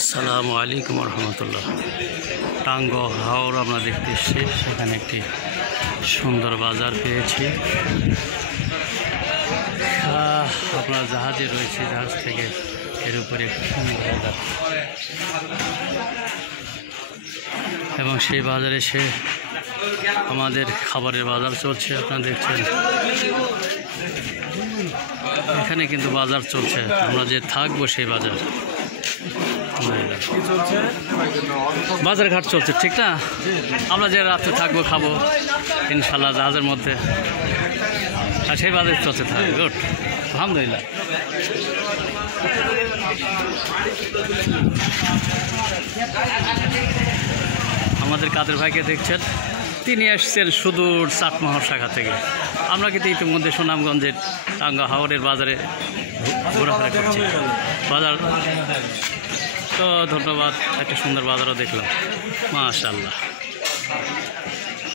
আসসালামু আলাইকুম রহমতুল্লাহ। টাঙ্গো হাওর আমরা দেখতে এসেছি, সেখানে একটি সুন্দর বাজার পেয়েছি। আপনার জাহাজে রয়েছে, জাহাজ থেকে এর উপরে একটি সুন্দর বাজার, এবং সেই বাজারে এসে আমাদের খাবারের বাজার চলছে। আপনারা দেখছেন এখানে কিন্তু বাজার চলছে, আমরা যে থাকবো সেই বাজার, বাজার ঘাট চলছে, ঠিক না? আমরা যে রাতে থাকবো, খাবো ইনশাল্লাহ জাহাজের মধ্যে, আর সেই বাজার চলছে থাকবে। গুড, আলহামদুলিল্লাহ। আমাদের কাদের ভাইকে দেখছেন, তিনি আসছেন সুদূর চাটমোহর শাখা থেকে। আমরা কিন্তু ইতিমধ্যে সুনামগঞ্জের টাঙ্গা হাওরের বাজারে ঘোরাফেরা করছি। বাজার তো ধন্যবাদ, একটা সুন্দর বাজারও দেখলাম, মাশাআল্লাহ।